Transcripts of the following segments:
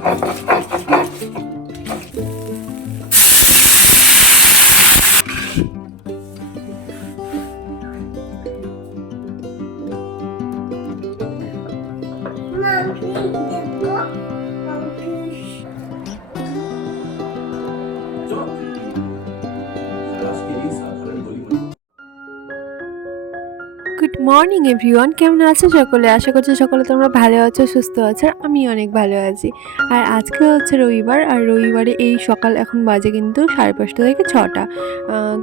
Good morning everyone, কেমন আছো সকলে? আশা করছি সকলে তোমরা ভালো আছো, সুস্থ আছো। আর আমি অনেক ভালো আছি। আর আজকে হচ্ছে রবিবার, আর রবিবারে এই সকাল এখন বাজে কিন্তু 5:30 থেকে 6টা।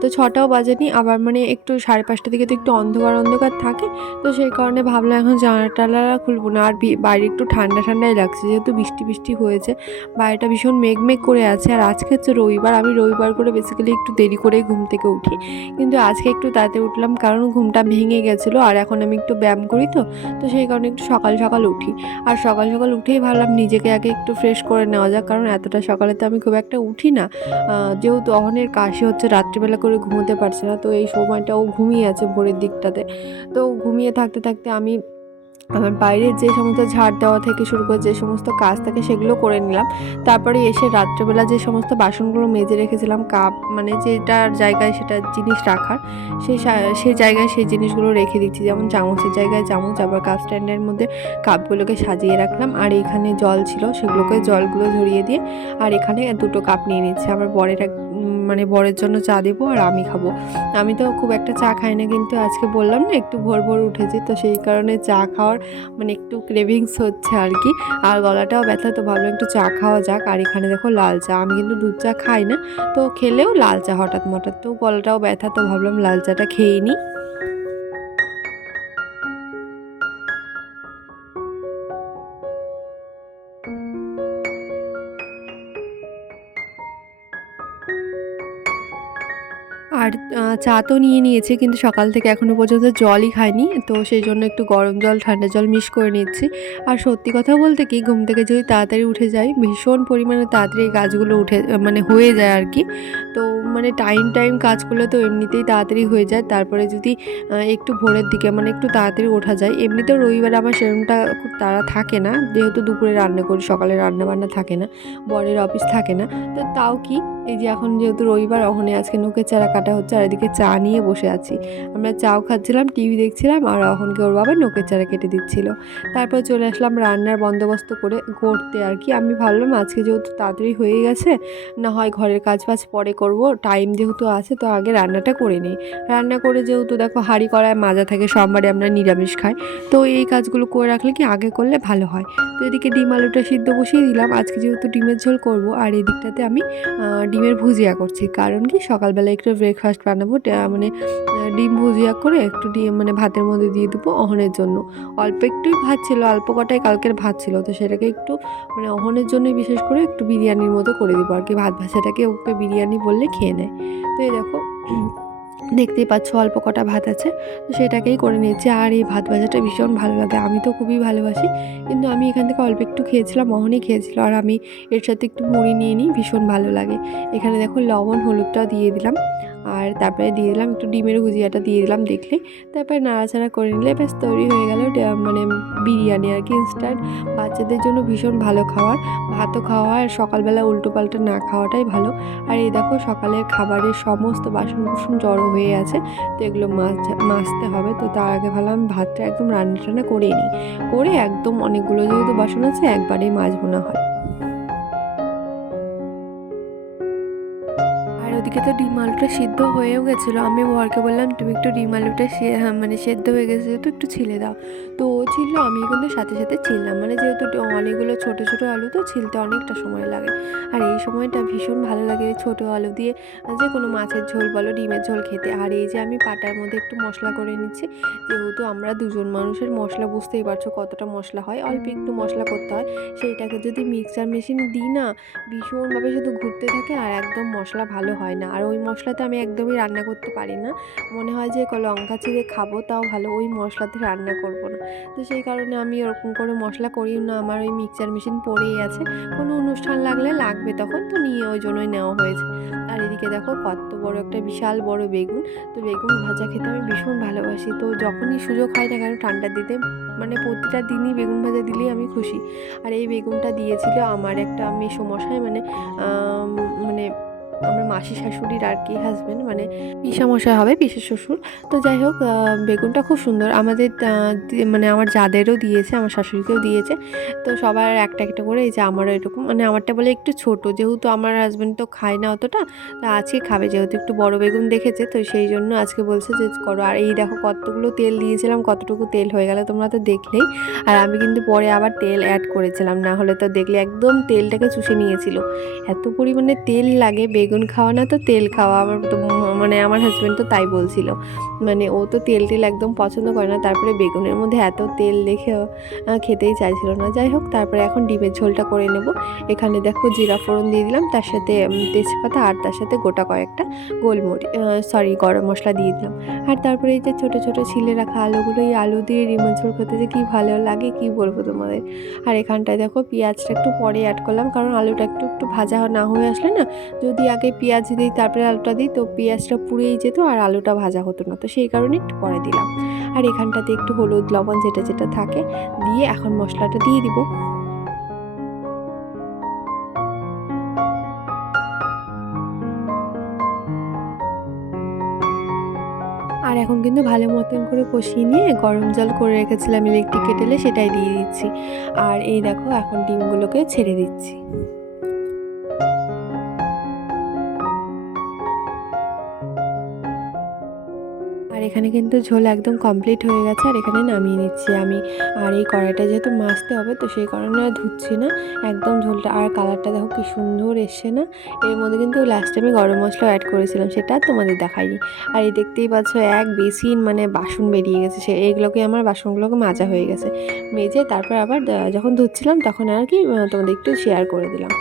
তো 6টাও বাজেনি, আবার মানে একটু 5:30 থেকে তো একটু অন্ধকার অন্ধকার থাকে। তো সেই কারণে ভাবলাম এখন জানালা টালা খুলবো না। আর বাইরে একটু ঠান্ডা ঠান্ডাই লাগছে, যেহেতু বৃষ্টি বৃষ্টি হয়েছে, বাইরেটা ভীষণ মেঘ করে আছে। আর আজকে হচ্ছে রবিবার, আমি রবিবার করে বেসিক্যালি একটু দেরি করেই ঘুম থেকে উঠি, কিন্তু আজকে একটু তাড়াতাড়ি উঠলাম কারণ ঘুমটা ভেঙে গেছিলো। আর এখন আমি একটু ব্যায়াম করি, তো সেই কারণে একটু সকাল সকাল উঠি। আর সকাল সকাল উঠেই ভাবলাম নিজেকে আগে একটু ফ্রেশ করে নেওয়া যাক, কারণ এতটা সকালে তো আমি খুব একটা উঠি না। যেহেতু অহনের কাশি হচ্ছে, রাত্রিবেলা করে ঘুমোতে পারছে না, তো এই সময়টা ও ঘুমিয়ে আছে ভোরের দিকটাতে। তো ঘুমিয়ে থাকতে থাকতে আমি আমার বাইরের যে সমস্ত ঝাড় দেওয়া থেকে শুরু করে যে সমস্ত কাজ থাকে সেগুলো করে নিলাম। তারপরে এসে রাত্রেবেলা যে সমস্ত বাসনগুলো মেজে রেখেছিলাম, কাপ মানে যেটার জায়গায় সেটা জিনিস রাখার, সেই জায়গায় সেই জিনিসগুলো রেখে দিচ্ছি। যেমন চামচের জায়গায় চামচ, আবার কাপ স্ট্যান্ডের মধ্যে কাপগুলোকে সাজিয়ে রাখলাম। আর এখানে জল ছিল, সেগুলোকে জলগুলো ঝরিয়ে দিয়ে আর এখানে 2টো কাপ নিয়ে নিচ্ছে। আবার মানে বরের জন্য চা দেবো আর আমি খাবো। আমি তো খুব একটা চা খাই না, কিন্তু আজকে বললাম না একটু ভোর ভোর উঠেছি, তো সেই কারণে চা খাওয়ার মানে একটু ক্রেভিংস হচ্ছে আর কি। আর গলাটাও ব্যথা, তো ভাবলাম একটু চা খাওয়া যাক। আর এখানে দেখো লাল চা, আমি কিন্তু দুধ চা খাই না, তো খেলেও লাল চা হঠাৎ তো গলাটাও ব্যথা, তো ভাবলাম লাল চাটা খেয়েই নিই। আর চা তো নিয়ে নিয়েছি, কিন্তু সকাল থেকে এখনও পর্যন্ত জলই খাইনি, তো সেই জন্য একটু গরম জল ঠান্ডা জল মিক্স করে নিচ্ছি। আর সত্যি কথা বলতে কি, ঘুম থেকে যদি তাড়াতাড়ি উঠে যাই, ভীষণ পরিমাণে তাড়াতাড়ি এই কাজগুলো মানে হয়ে যায় আর কি। তো মানে টাইম কাজ করলে তো এমনিতেই তাড়াতাড়ি হয়ে যায়। তারপরে যদি একটু ভোরের দিকে মানে একটু তাড়াতাড়ি ওঠা যায়, এমনিতেও রবিবারে আমার সেরকমটা খুব তাড়া থাকে না, যেহেতু দুপুরে রান্না করি, সকালে রান্না বান্না থাকে না, বরের অফিস থাকে না। তো তাও কি, এই যে এখন যেহেতু রবিবার, অহনে আজকে নখের চারা কাটা হচ্ছে, আর এদিকে চা নিয়ে বসে আছি। আমরা চাও খাচ্ছিলাম, টিভি দেখছিলাম, আর অহনকে ওর বাবা নখের চারা কেটে দিচ্ছিল। তারপর চলে আসলাম রান্নার বন্দোবস্ত করতে আর কি। আমি ভাবলাম আজকে যেহেতু তাড়াতাড়ি হয়ে গেছে, না হয় ঘরের কাজ বাজ পরে করব, টাইম যেহেতু আছে, তো আগে রান্নাটা করে নিই। রান্না করে যেহেতু দেখো হাঁড়ি কড়ায় মাজা থাকে, সোমবারে আমরা নিরামিষ খাই, তো এই কাজগুলো করে রাখলে কি আগে করলে ভালো হয়। তো এদিকে ডিম আলুটা সিদ্ধ বসিয়ে দিলাম, আজকে যেহেতু ডিমের ঝোল করব। আর এই দিকটাতে আমি ডিমের ভুজিয়া করছি, কারণ কি সকালবেলা একটু ব্রেকফাস্ট বানাবো, মানে ডিম ভুজিয়া করে একটু ডিম মানে ভাতের মধ্যে দিয়ে দেবো অহনের জন্য। অল্প একটুই ভাত ছিল, অল্প কটাই কালকের ভাত ছিল, তো সেটাকে একটু মানে অহনের জন্যই বিশেষ করে একটু বিরিয়ানির মতো করে দেবো আর কি। ভাত ভাজাটাকে ওকে বিরিয়ানি বললে খেয়ে নেয়। তো এই দেখো দেখতেই পাচ্ছ অল্প কটা ভাত আছে, তো সেটাকেই করে নিয়েছি। আর এই ভাত ভাজাটা ভীষণ ভালো লাগে, আমি তো খুবই ভালোবাসি, কিন্তু আমি এখান থেকে অল্প একটু খেয়েছিলাম, মোহনই খেয়েছিল, আর আমি এর সাথে একটু মুড়ি নিয়ে নিই, ভীষণ ভালো লাগে। এখানে দেখো লবণ হলুদটাও দিয়ে দিলাম, আর তারপরে দিয়ে দিলাম একটু ডিমের ভুজিয়াটা দিয়ে দিলাম দেখলে। তারপরে নাড়াচাড়া করে নিলে ব্যাস তৈরি হয়ে গেল মানে বিরিয়ানি আর কি। ইনস্ট্যান্ট বাচ্চাদের জন্য ভীষণ ভালো খাবার, ভাতও খাওয়া আর সকালবেলা উল্টো পাল্টা না খাওয়াটাই ভালো। আর এই দেখো সকালের খাবারের সমস্ত বাসন কুসন জড়ো হয়ে আছে, তো এগুলো মাজতে হবে। তো তার আগে ভাবলাম ভাতটা একদম রান্না টান্না করেই নিই, করে একদম অনেকগুলো যেহেতু বাসন আছে একবারেই মাজবো না হয়। আর ওদিকে তো ডিম আলুটা সিদ্ধ হয়েও গেছিলো, আমি বরকে বললাম তুমি একটু ডিম আলুটা মানে সেদ্ধ হয়ে গেছে যেহেতু একটু ছিলে দাও। তো ও ছিল, আমি কিন্তু সাথে সাথে ছিললাম, মানে যেহেতু অনেকগুলো ছোটো ছোটো আলু, তো ছিলতে অনেকটা সময় লাগে। আর এই সময়টা ভীষণ ভালো লাগে এই ছোটো আলু দিয়ে যে কোনো মাছের ঝোল বলো, ডিমের ঝোল খেতে। আর এই যে আমি পাটার মধ্যে একটু মশলা করে নিচ্ছি, যেহেতু আমরা দুজন মানুষের, মশলা বুঝতেই পারছো কতটা মশলা হয়, অল্প একটু মশলা করতে হয়। সেইটাকে যদি মিক্সচার মেশিনে দিই না, ভীষণভাবে শুধু ঘুরতে থাকে, আর একদম মশলা ভালো হয় না। আর ওই মশলাতে আমি একদমই রান্না করতে পারি না, মনে হয় যে লঙ্কা চিড়ে খাবো তাও ভালো, ওই মশলাতে রান্না করব না। তো সেই কারণে আমি ওরকম করে মশলা করিও না, আমার ওই মিক্সচার মেশিন পড়েই আছে, কোনো অনুষ্ঠান লাগবে তখন তো নিয়ে ওই জন্যই নেওয়া হয়েছে। আর এদিকে দেখো কত বড় একটা বিশাল বড় বেগুন, তো বেগুন ভাজা খেতে আমি ভীষণ ভালোবাসি, তো যখনই সুযোগ হয় না কেন ঠান্ডার দিতে মানে প্রতিটা দিনই বেগুন ভাজা দিলেই আমি খুশি। আর এই বেগুনটা দিয়েছিল আমার একটা মেসোমশাই, মানে আমার মাসি শাশুড়ির আর কি হাজব্যান্ড, মানে পিষামশাই হবে, পিসের শ্বশুর। তো যাই হোক, বেগুনটা খুব সুন্দর আমাদের, মানে আমার যাদেরও দিয়েছে, আমার শাশুড়িকেও দিয়েছে। তো সবার একটা একটা করে, এই যে আমারও এরকম, মানে আমারটা বলে একটু ছোট, যেহেতু আমার হাজব্যান্ড তো খায় না অতটা, তো আজকে খাবে, যেহেতু একটু বড় বেগুন দেখেছে, তো সেই জন্য আজকে বলছে যে করো। আর এই দেখো কতগুলো তেল দিয়েছিলাম, কতটুকু তেল হয়ে গেল তোমরা তো দেখলেই। আর আমি কিন্তু পরে আবার তেল অ্যাড করেছিলাম, না হলে তো দেখলে একদম তেলটাকে চুষে নিয়েছিল। এত পরিমাণে তেল লাগে, বেগুন খাওয়া না তো তেল খাওয়া, আমার তো মানে আমার হাজব্যান্ড তো তাই বলছিল, মানে ও তো তেল টেল একদম পছন্দ করে না, তারপরে বেগুনের মধ্যে এত তেল দেখে খেতেই চাইছিল না। যাই হোক, তারপরে এখন ডিমের ঝোলটা করে নেব। এখানে দেখো জিরা ফোড়ন দিয়ে দিলাম, তার সাথে তেজপাতা, আর তার সাথে গোটা কয়েকটা গরম মশলা দিয়ে দিলাম। আর তারপরে এই যে ছোটো ছোটো ছিলে রাখা আলুগুলো, এই আলু দিয়ে ডিমের ঝোল খেতে যে কী ভালো লাগে কী বলবো তোমাদের। আর এখানটায় দেখো পেঁয়াজটা একটু পরে অ্যাড করলাম, কারণ আলুটা একটু একটু ভাজা না হয়ে আসলে না, যদি আগে পেঁয়াজ দিই তারপরে আলুটা দিই তো পেঁয়াজটা পুড়েই যেত আর আলুটা ভাজা হতো না, তো সেই কারণে একটু পরে দিলাম। আর এখানটাতে একটু হলুদ লবণ যেটা যেটা থাকে দিয়ে এখন মশলাটা দিয়ে দিব। আর এখন কিন্তু ভালো মতন করে কষিয়ে নিয়ে গরম জল করে রেখেছিলাম ইলেকট্রিক কেটেলে, সেটাই দিয়ে দিচ্ছি। আর এই দেখো এখন ডিমগুলোকে ছেড়ে দিচ্ছি। আর এখানে কিন্তু ঝোল একদম কমপ্লিট হয়ে গেছে, আর এখানে নামিয়ে নিচ্ছি আমি। আর এই কড়াইটা যেহেতু মাজতে হবে, তো সেই কারণে আর ধুচ্ছি না, একদম ঝোলটা। আর কালারটা দেখো কি সুন্দর এসছে না। এর মধ্যে কিন্তু লাস্টে আমি গরম মশলা অ্যাড করেছিলাম, সেটা আর তোমাদের দেখাইনি। আর এই দেখতেই পাচ্ছ এক বেসিন মানে বাসন বেরিয়ে গেছে, এইগুলোকে আমার বাসনগুলোকে মাজা হয়ে গেছে, মেজে তারপর আবার যখন ধুচ্ছিলাম তখন আর কি তোমাদের একটু শেয়ার করে দিলাম।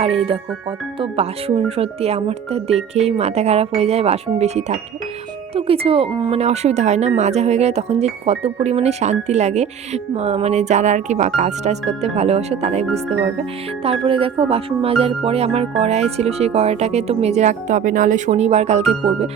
আর এই দেখো কত বাসন, সত্যি আমার তো দেখেই মাথা খারাপ হয়ে যায় বাসন বেশি থাকলে। তো কিছু মানে অসুবিধা হয় না, মাজা হয়ে গেলে তখন যে কত পরিমাণে শান্তি লাগে, মানে যারা আর কি বা কাজ টাজ করতে ভালোবাসো তারাই বুঝতে পারবে। তারপরে দেখো বাসন মাজার পরে আমার কড়াই ছিল, সেই কড়াইটাকে তো মেজে রাখতে হবে, নাহলে শনিবার কালকে পড়বে,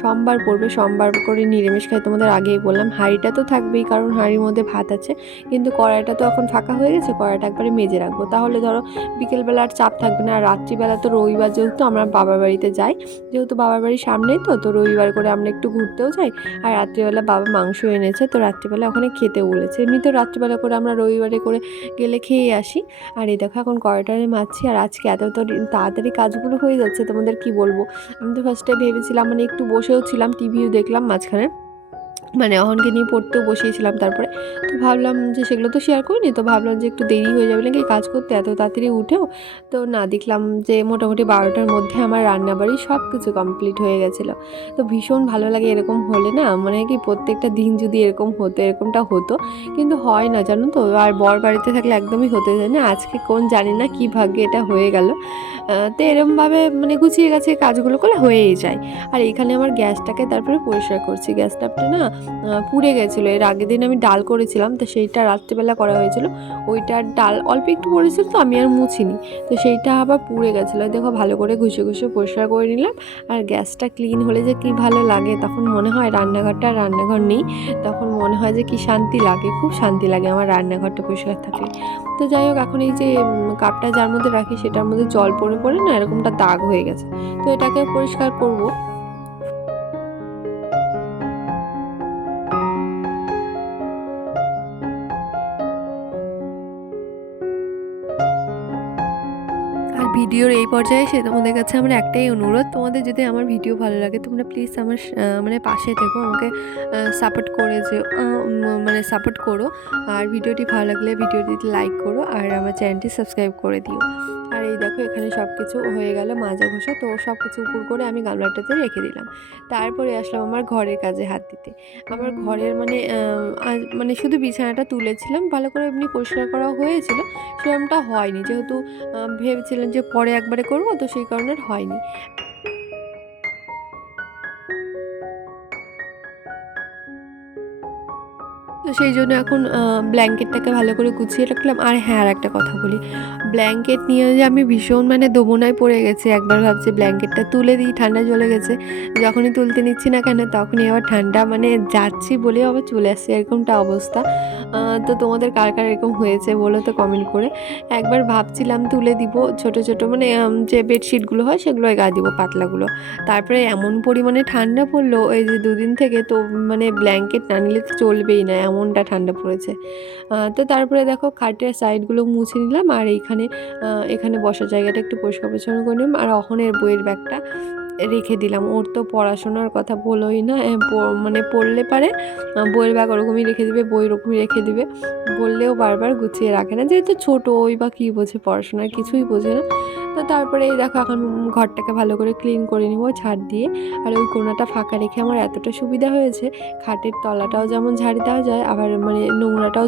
সোমবার পড়বে। সোমবার করে নিরামিষ খাই, তোমাদের আগেই বললাম। হাঁড়িটা তো থাকবেই, কারণ হাঁড়ির মধ্যে ভাত আছে, কিন্তু কড়াইটা তো এখন ফাঁকা হয়ে গেছে, কড়াইটা একবারে মেজে রাখবো, তাহলে ধরো বিকেলবেলা আর চাপ থাকবে না। আর রাত্রিবেলা তো রবিবার যেহেতু আমরা বাবার বাড়িতে যাই, যেহেতু বাবার বাড়ির সামনেই তো রবিবার করে আমরা একটু ঘুরতেও যাই। আর রাত্রিবেলা বাবা মাংস এনেছে, তো রাত্রিবেলা ওখানে খেতে বলেছে, এমনি তো রাত্রিবেলা করে আমরা রবিবারে করে গেলে খেয়ে আসি। আর এই দেখো এখন কড়াইটারে মারছি, আর আজকে এত তাড়াতাড়ি কাজগুলো হয়ে যাচ্ছে তোমাদের কি বলবো। আমি তো ফার্স্টে ভেবেছিলাম, মানে একটু বসেও ছিলাম, টিভিও দেখলাম মাঝখানে, মানে অহনকে নিয়ে পড়তেও বসিয়েছিলাম। তারপরে তো ভাবলাম যে সেগুলো তো শেয়ার করিনি, তো ভাবলাম যে একটু দেরি হয়ে যাবে নাকি কাজ করতে এত তাড়াতাড়ি উঠেও। তো না, দেখলাম যে মোটামুটি 12টার মধ্যে আমার রান্নাবাড়ি সব কিছু কমপ্লিট হয়ে গেছিলো। তো ভীষণ ভালো লাগে এরকম হলে না, মানে কি প্রত্যেকটা দিন যদি এরকম হতো, এরকমটা হতো, কিন্তু হয় না জানো তো। আর বর বাড়িতে থাকলে একদমই হতে যায় না, আজকে কোন জানি না কি ভাগ্যে এটা হয়ে গেল। তো এরমভাবে মানে গুছিয়ে গেছে কাজগুলো করলে হয়েই যায়। আর এখানে আমার গ্যাসটাকে তারপরে পরিষ্কার করছি, গ্যাসটাপটা না পুড়ে গেছিলো। এর আগের দিন আমি ডাল করেছিলাম, তো সেইটা রাত্রিবেলা করা হয়েছিল, ওইটার ডাল অল্প একটু পড়েছিল, তো আমি আর মুছিনি, তো সেইটা আবার পুড়ে গেছিলো। দেখো ভালো করে ঘষে ঘষে পরিষ্কার করে নিলাম। আর গ্যাসটা ক্লিন হলে যে কি ভালো লাগে, তখন মনে হয় রান্নাঘরটা আর রান্নাঘর নেই, তখন মনে হয় যে কি শান্তি লাগে, খুব শান্তি লাগে আমার রান্নাঘরটা পরিষ্কার থাকলে। তো যাই হোক, এখন এই যে কাপটা যার মধ্যে রাখি সেটার মধ্যে জল পড়ে পড়ে না এরকমটা দাগ হয়ে গেছে, তো এটাকে পরিষ্কার করব। আর ভিডিওর এই পর্যায়ে এসে তোমাদের কাছে আমার একটাই অনুরোধ, তোমাদের যদি আমার ভিডিও ভালো লাগে তোমরা প্লিজ আমার মানে পাশে থেকো, আমাকে সাপোর্ট করে যে মানে সাপোর্ট করো। আর ভিডিওটি ভালো লাগলে ভিডিওটিতে লাইক করো, আর আমার চ্যানেলটি সাবস্ক্রাইব করে দিও। আর এই দেখো এখানে সব কিছু হয়ে গেল মাজা ঘষা, তো সব কিছু উপর করে আমি গামলাটাতে রেখে দিলাম। তারপরে আসলাম আমার ঘরের কাজে হাত দিতে। আমার ঘরের মানে শুধু বিছানাটা তুলেছিলাম, ভালো করে এমনি পরিষ্কার করা হয়েছিল, সেরকমটা হয়নি, যেহেতু ভেবেছিলাম যে পরে একবারে করব, তো সেই কারণে আর হয়নি। তো সেই জন্য এখন ব্ল্যাঙ্কেটটাকে ভালো করে গুছিয়ে রাখলাম। আর হ্যাঁ, আর একটা কথা বলি, ব্ল্যাঙ্কেট নিয়ে যে আমি ভীষণ মানে দোমনায় পড়ে গেছি। একবার ভাবছি ব্ল্যাঙ্কেটটা তুলে দিই, ঠান্ডা চলে গেছে। যখনই তুলতে নিচ্ছি না কেন তখনই আবার ঠান্ডা মানে যাচ্ছি বলেও আবার চলে আসছে, এরকমটা অবস্থা। তো তোমাদের কার কার এরকম হয়েছে বলো তো কমেন্ট করে। একবার ভাবছিলাম তুলে দিব ছোট ছোট মানে যে বেডশিটগুলো হয় সেগুলো গায়ে দিব, পাতলাগুলো। তারপরে এমন পরিমাণে ঠান্ডা পড়লো এই যে দুদিন থেকে, তো মানে ব্ল্যাঙ্কেট না নিলে তো চলবেই না, এমনটা ঠান্ডা পড়েছে। তো তারপরে দেখো খাটের সাইডগুলো মুছে নিলাম, আর এখানে বসার জায়গাটা একটু পরিষ্কার পরিচ্ছন্ন করে নিলাম, আর অহনের বইয়ের ব্যাগটা রেখে দিলাম। ওর তো পড়াশোনার কথা বলোই না, মানে পড়লে পারে বইয়ের ব্যাগ ওরকমই রেখে দিবে, বই ওরকমই রেখে দিবে, বললেও বারবার গুছিয়ে রাখে না, যেহেতু ছোটো ওই বা কী বোঝে, পড়াশোনার কিছুই বোঝে না। তো তারপরে এই দেখো এখন ঘরটাকে ভালো করে ক্লিন করে নিব ঝাড় দিয়ে। আর ওই কোণাটা ফাঁকা রেখে আমার এতটা সুবিধা হয়েছে, খাটের তলাটাও যেমন ঝাড়ি দেওয়া যায়, আবার মানে নোংরাটাও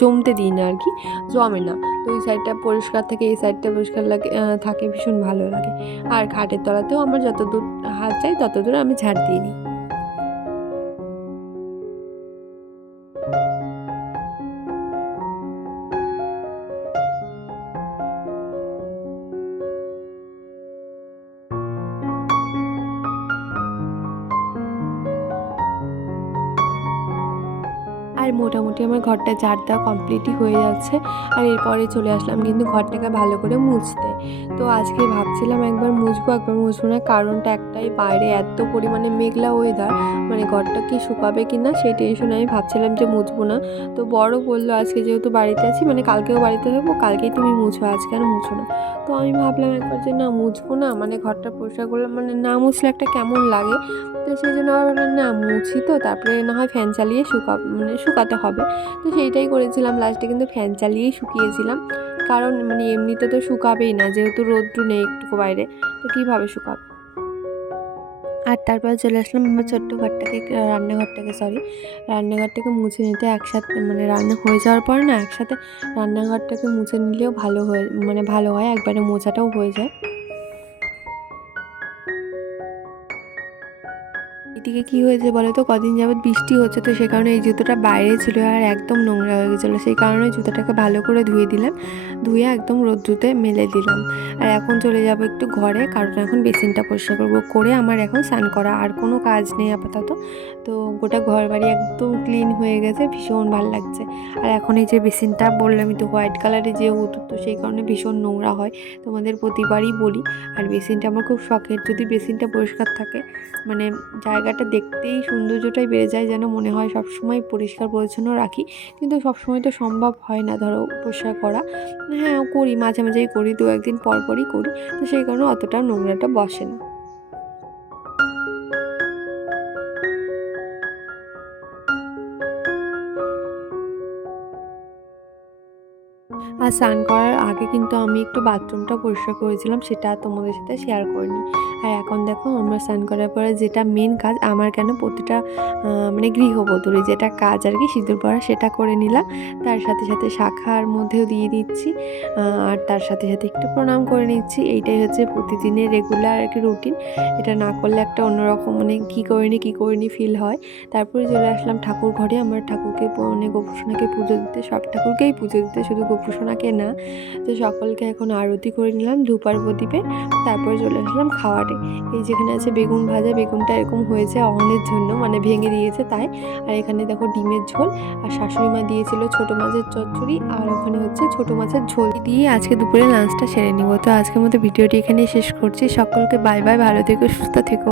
জমতে দিই না আর কি, জমে না। তো ওই সাইডটা পরিষ্কার থাকে, এই সাইডটা পরিষ্কার লাগে থাকে, ভীষণ ভালো লাগে। আর খাটের তলাতেও আমার যত দূর হাত যায় তত দূর আমি ঝাড় দিয়ে নিই। আর মোটামুটি আমার ঘরটা ঝাড় দেওয়া কমপ্লিটই হয়ে যাচ্ছে। আর এরপরে চলে আসলাম কিন্তু ঘরটাকে ভালো করে মুছতে। তো আজকে ভাবছিলাম একবার মুছবো না, কারণটা একটাই, বাইরে এত পরিমাণে মেঘলা ওয়েদার, মানে ঘরটা কি শুকাবে কি না সেই টেনশনে আমি ভাবছিলাম যে মুছবো না। তো বড় বললো আজকে যেহেতু বাড়িতে আছি, মানে কালকেও বাড়িতে থাকবো, কালকেই তুমি মুছো, আজকে আর মুছো না। তো আমি ভাবলাম একবার যে না মুছবো না, মানে ঘরটা পরিষ্কার করলাম, মানে না মুছলে একটা কেমন লাগে। তো সেই জন্য আবার ভাবলাম না মুছি, তো তারপরে না হয় ফ্যান চালিয়ে শুকাতে হবে। তো সেইটাই করেছিলাম, লাস্টে কিন্তু ফ্যান চালিয়েই শুকিয়েছিলাম, কারণ মানে এমনিতে তো শুকাবেই না, যেহেতু রোদ্রু নেই একটুকু বাইরে, তো কীভাবে শুকাবে। আর তারপর চলে আসলাম আমার ছোট্ট ঘরটাকে, রান্নাঘরটাকে মুছে নিতে। একসাথে মানে রান্না হয়ে যাওয়ার পর না একসাথে রান্নাঘরটাকে মুছে নিলেও ভালো হয়, একবারে মোছাটাও হয়ে যায়। এদিকে কি হয়েছে বলো তো, কদিন যাবৎ বৃষ্টি হচ্ছে, তো সে কারণে এই জুতোটা বাইরে ছিল আর একদম নোংরা হয়ে গেছিলো, সেই কারণে জুতোটাকে ভালো করে ধুয়ে দিলাম, ধুয়ে একদম রোদ্রুতে মেলে দিলাম। আর এখন চলে যাব একটু ঘরে, কারণ এখন বেসিনটা পরিষ্কার করবো, করে আমার এখন স্নান করা, আর কোনো কাজ নেই আপাতত। তো গোটা ঘর বাড়ি একদম ক্লিন হয়ে গেছে, ভীষণ ভালো লাগছে। আর এখন এই যে বেসিনটা বললামই তো হোয়াইট কালারের যেহেতু, তো সেই কারণে ভীষণ নোংরা হয়, তোমাদের প্রতিবারই বলি। আর বেসিনটা আমার খুব শখের, যদি বেসিনটা পরিষ্কার থাকে মানে জায়গাটা দেখতেই সৌন্দর্যটাই বেড়ে যায়, যেন মনে হয় সবসময় পরিষ্কার পরিচ্ছন্ন রাখি। কিন্তু সবসময় তো সম্ভব হয় না ধরো পরিষ্কার করা। হ্যাঁ করি, মাঝে মাঝেই করি, দু একদিন পর পরই করি, তো সেই কারণে অতটা নোংরাটা বসে না। আর স্নান করার আগে কিন্তু আমি একটু বাথরুমটা পরিষ্কার করেছিলাম, সেটা তোমাদের সাথে শেয়ার করিনি। আর এখন দেখো আমরা স্নান করার পরে যেটা মেন কাজ আমার, কেন প্রতিটা মানে গৃহবধূরই যেটা কাজ আর কি, সিঁদুর পরা, সেটা করে নিলাম। তার সাথে সাথে শাখার মধ্যেও দিয়ে দিচ্ছি, আর তার সাথে সাথে একটু প্রণাম করে নিচ্ছি। এইটাই হচ্ছে প্রতিদিনের রেগুলার আর কি রুটিন। এটা না করলে একটা অন্যরকম মানে কী করিনি ফিল হয়। তারপরে চলে আসলাম ঠাকুর ঘরে, আমার ঠাকুরকে মানে গোপুসোনাকে পুজো দিতে, সব ঠাকুরকেই পুজো দিতে, শুধু গোপুসোনাকে না। তো সকলকে এখন আরতি করে নিলাম ধূপ আর প্রদীপে। তারপরে চলে আসলাম খাওয়ারে। এই যেখানে আছে বেগুন ভাজা, বেগুনটা এরকম হয়েছে অহনের জন্য, মানে ভেঙে দিয়েছে তাই। আর এখানে দেখো ডিমের ঝোল, আর শাশুড়ি মা দিয়েছিল ছোটো মাছের চচ্চড়ি, আর ওখানে হচ্ছে ছোটো মাছের ঝোল দিয়ে আজকে দুপুরে লাঞ্চটা সেরে নিব। তো আজকের মতো ভিডিওটি এখানেই শেষ করছি। সকলকে বাই বাই, ভালো থেকো, সুস্থ থেকো।